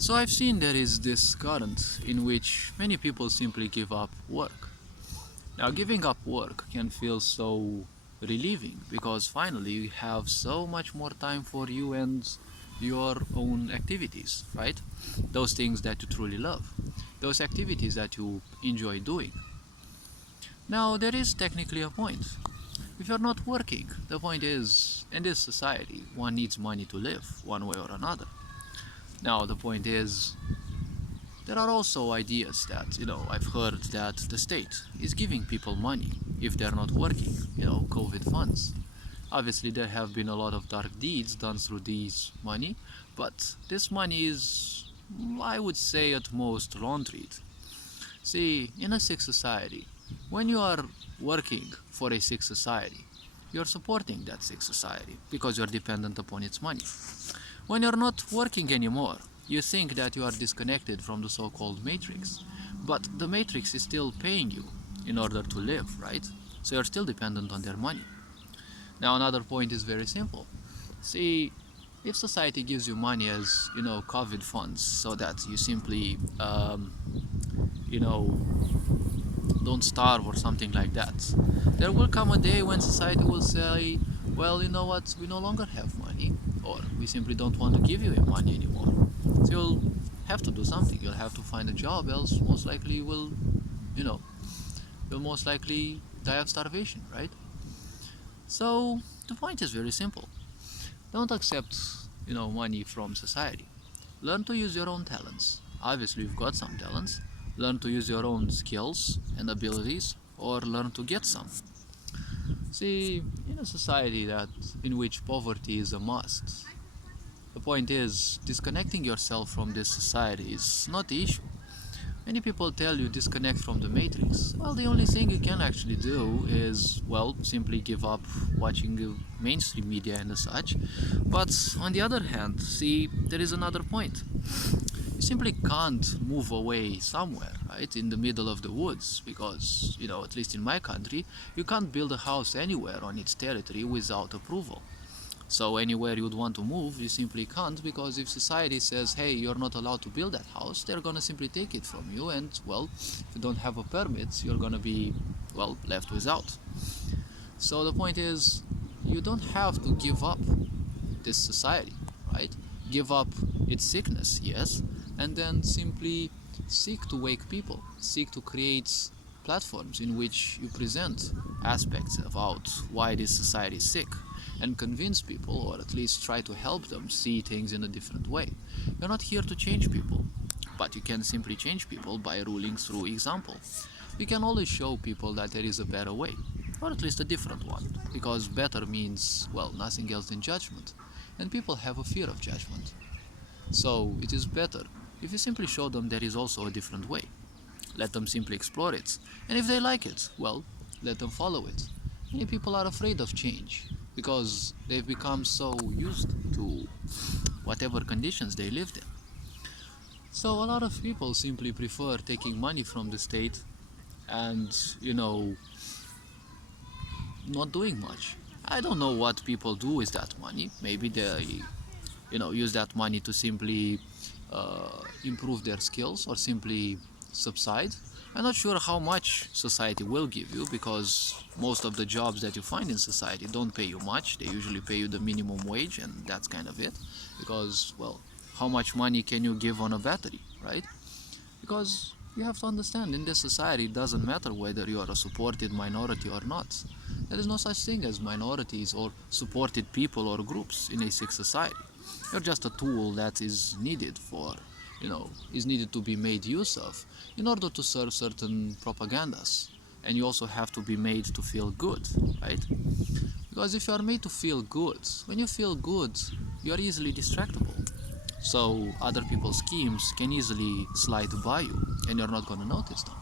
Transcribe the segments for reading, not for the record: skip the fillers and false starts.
So I've seen there is this current in which many people simply give up work. Now, giving up work can feel so relieving because finally you have so much more time for you and your own activities, right? Those things that you truly love, those activities that you enjoy doing. Now, there is technically a point. If you're not working, the point is, in this society, one needs money to live, one way or another. Now, the point is, there are also ideas that, I've heard that the state is giving people money if they're not working, COVID funds. Obviously, there have been a lot of dark deeds done through these money, but this money is, I would say, at most laundered. See, in a sick society, when you are working for a sick society, you're supporting that sick society because you're dependent upon its money. When you're not working anymore, you think that you are disconnected from the so-called matrix, but the matrix is still paying you in order to live, right? So you're still dependent on their money. Now another point is very simple. See, if society gives you money as, COVID funds so that you simply, you know, don't starve or something like that, there will come a day when society will say, well, you know what, we no longer have money, or we simply don't want to give you money anymore. So you'll have to do something. You'll have to find a job, else most likely you know, you'll most likely die of starvation, right? So the point is very simple. Don't accept, money from society. Learn to use your own talents. Obviously, you've got some talents. Learn to use your own skills and abilities, or learn to get some. See, in a society in which poverty is a must, the point is, disconnecting yourself from this society is not the issue. Many people tell you disconnect from the matrix. Well, the only thing you can actually do is, well, simply give up watching the mainstream media and such. But on the other hand, see, there is another point. You simply can't move away somewhere, right, in the middle of the woods, because, at least in my country, you can't build a house anywhere on its territory without approval. So anywhere you'd want to move, you simply can't, because if society says, hey, you're not allowed to build that house, they're gonna simply take it from you, and, well, if you don't have a permit, you're gonna be, well, left without. So the point is, you don't have to give up this society, right? Give up its sickness, yes, and then simply seek to wake people, seek to create platforms in which you present aspects about why this society is sick, and convince people, or at least try to help them see things in a different way. You're not here to change people, but you can simply change people by ruling through example. You can always show people that there is a better way, or at least a different one, because better means, well, nothing else than judgment, and people have a fear of judgment. So it is better if you simply show them there is also a different way. Let them simply explore it, and if they like it, well, let them follow it. Many people are afraid of change because they've become so used to whatever conditions they lived in. So a lot of people simply prefer taking money from the state and, not doing much. I don't know what people do with that money. Maybe they, use that money to simply improve their skills or simply subside. I'm not sure how much society will give you, because most of the jobs that you find in society don't pay you much. They usually pay you the minimum wage, and that's kind of it. Because, well, how much money can you give on a battery, right? Because you have to understand, in this society, it doesn't matter whether you are a supported minority or not. There is no such thing as minorities or supported people or groups in a sick society. You're just a tool that is needed is needed to be made use of in order to serve certain propagandas. And you also have to be made to feel good, right? Because if you are made to feel good, when you feel good, you are easily distractible. So other people's schemes can easily slide by you, and you're not going to notice them.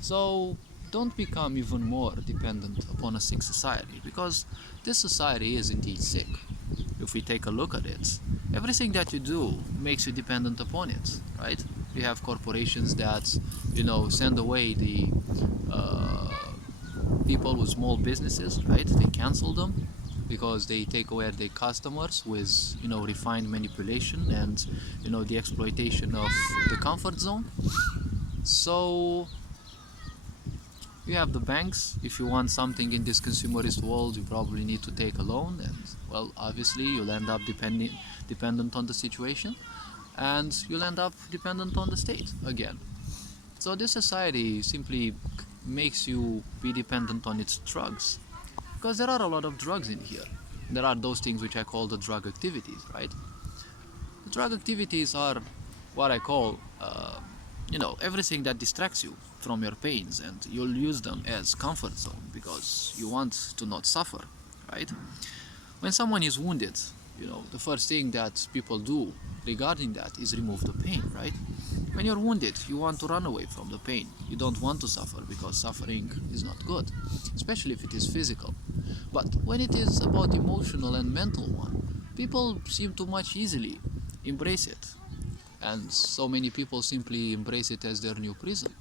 So don't become even more dependent upon a sick society, because this society is indeed sick. If we take a look at it, everything that you do makes you dependent upon it, right? You have corporations that, send away the people with small businesses, right? They cancel them. because they take away their customers with refined manipulation and the exploitation of the comfort zone. So you have the banks. If you want something in this consumerist world, you probably need to take a loan, and well, obviously you'll end up dependent on the situation, and you'll end up dependent on the state again. So this society simply makes you be dependent on its drugs, because there are a lot of drugs in here. There are those things which I call the drug activities, right? The drug activities are what I call everything that distracts you from your pains, and you'll use them as comfort zone because you want to not suffer, right? When someone is wounded, the first thing that people do regarding that is remove the pain, right? When you're wounded, you want to run away from the pain. You don't want to suffer because suffering is not good, especially if it is physical. But when it is about emotional and mental one, people seem to much easily embrace it, and so many people simply embrace it as their new prison.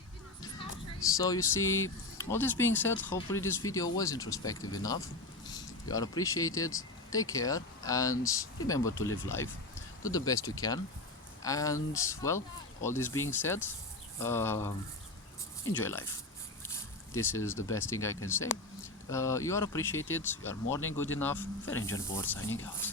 So you see, all this being said, hopefully this video was introspective enough. You are appreciated, take care, and remember to live life, do the best you can, and well, all this being said, enjoy life. This is the best thing I can say. You are appreciated, you are more than good enough. Ferenc Board signing out.